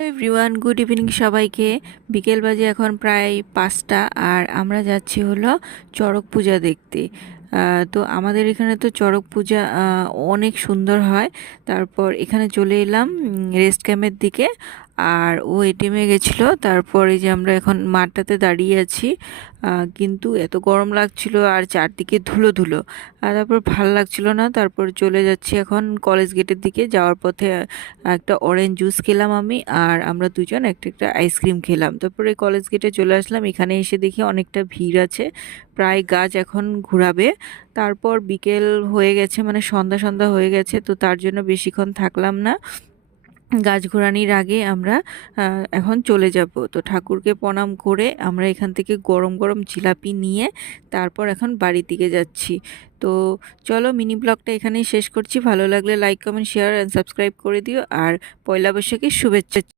Everyone, good evening সবাইকে। বিকেল বাজে এখন প্রায় 5টা, আর আমরা যাচ্ছি হলো চড়ক পূজা দেখতে। তো আমাদের এখানে তো চড়ক পূজা অনেক সুন্দর হয়। তারপর এখানে চলে এলাম রেস্ট ক্যাম্পের দিকে। আর ও এটিএমে গেছিলো। তারপর এই যে আমরা এখন মাঠটাতে দাঁড়িয়ে আছি। কিন্তু এত গরম লাগছিল আর চারদিকে ধুলো ধুলো, আর তারপর ভাল লাগছিল না। তারপর চলে যাচ্ছি এখন কলেজ গেটের দিকে। যাওয়ার পথে একটা অরেঞ্জ জুস খেলাম আমি, আর আমরা দুজন একটা একটা আইসক্রিম খেলাম। তারপরে কলেজ গেটে চলে আসলাম। এখানে এসে দেখি অনেকটা ভিড় আছে, প্রায় গাছ এখন ঘুরাবে। তারপর বিকেল হয়ে গেছে, মানে সন্ধ্যা সন্ধ্যা হয়ে গেছে, তো তার জন্য বেশিক্ষণ থাকলাম না। গাছ ঘোরানির আগে আমরা এখন চলে যাব। তো ঠাকুরকে প্রণাম করে আমরা এখান থেকে গরম গরম জিলাপি নিয়ে তারপর এখন বাড়ির দিকে যাচ্ছি। তো চলো, মিনি ব্লগটা এখানেই শেষ করছি। ভালো লাগলে like comment share and subscribe করে দিও, আর পয়লা বৈশাখের শুভেচ্ছা।